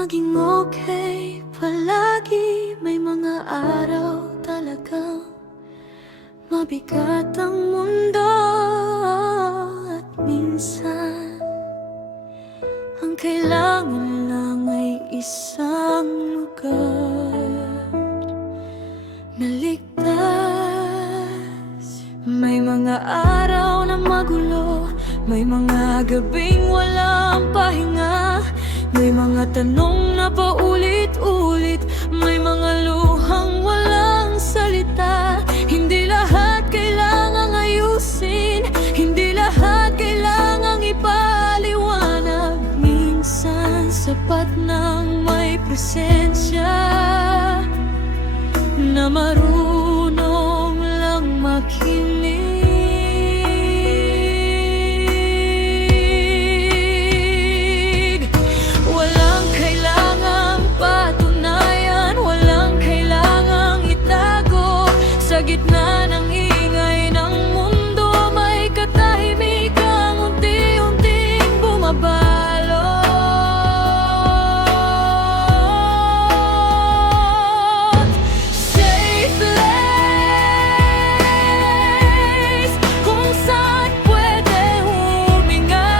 maging okay palagi. May mga araw talagang mabigat ang mundo. At minsan ang kailangan lang ay isang lugar na ligtas. May mga araw na magulo, may mga gabing walang pahinga, may mga tanong na paulit-ulit, may mga luhang walang salita. Hindi lahat kailangang ayusin, hindi lahat kailangang ipaliwanag. Minsan sapat nang may presensya na marunong lang makinig. Walang kailangang patunayan, walang kailangang itago. Sa gitna ng ingay ng mundo, may katahimikang unti-unting bumabalot. Safe place kung saan pwede huminga.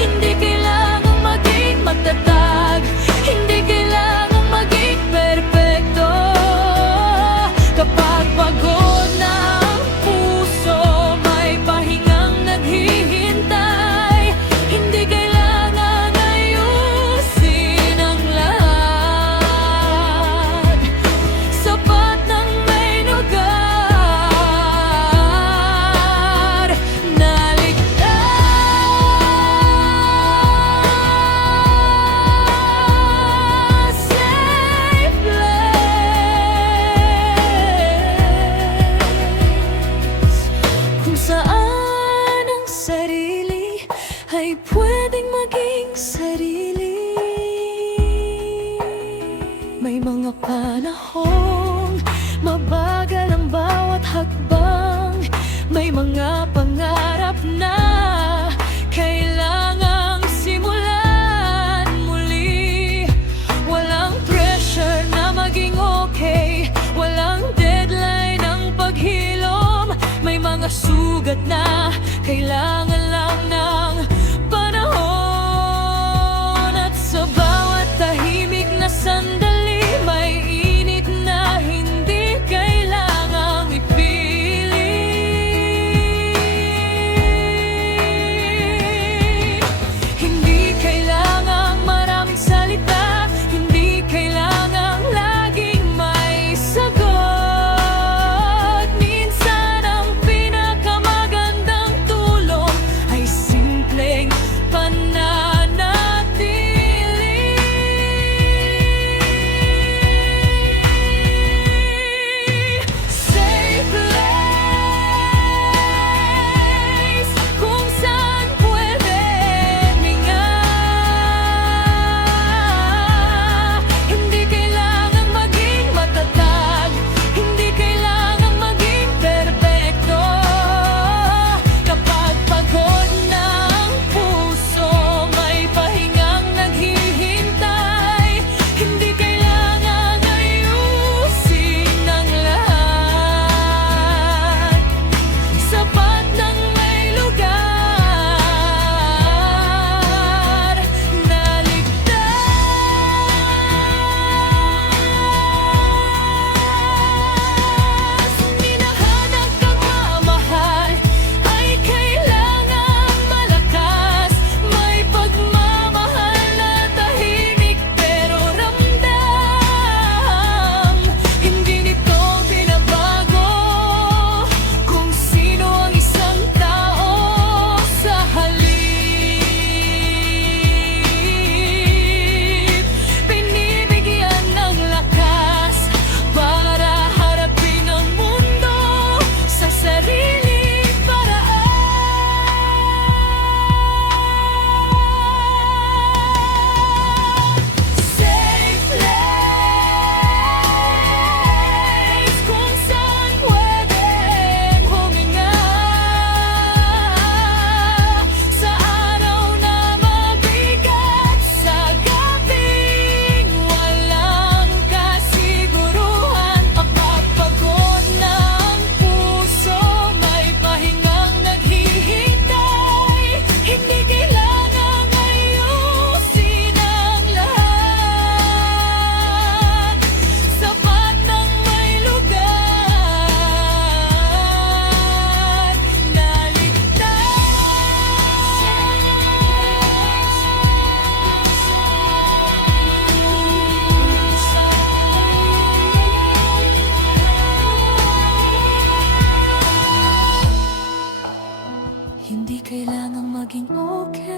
Hindi kailangang maging matatag, hindi kailangang maging perpekto. Kapag pagod na ang puso, may pahingang naghihintay. Hindi kailangang ayusin ang lahat, sapat nang may lugar na ligtas. Safe place kung saan ang sarili ay pwedeng maging sarili. May mga panahong mabagal ang bawat hakbang, may mga pangarap na kailangang simulan muli. Walang pressure na maging okay, walang deadline ang paghilom. May mga sugat na kailangan lang ng panahon. At sa bawat tahimik na sandali, may init na hindi kailangang ipilit. Hindi kailangang maraming salita, hindi kailangang laging may sagot. Minsan ang pinakamagandang tulong ay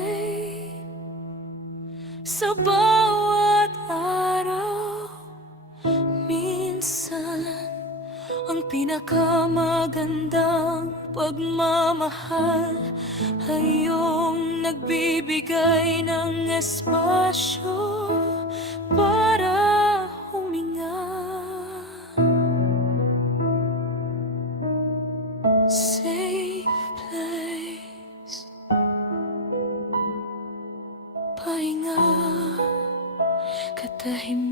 play. Sa bawat araw, minsan ang pinakamagandang pagmamahal ay yung nagbibigay ng espasyo para huminga. Safe place, pahinga, katahimikan.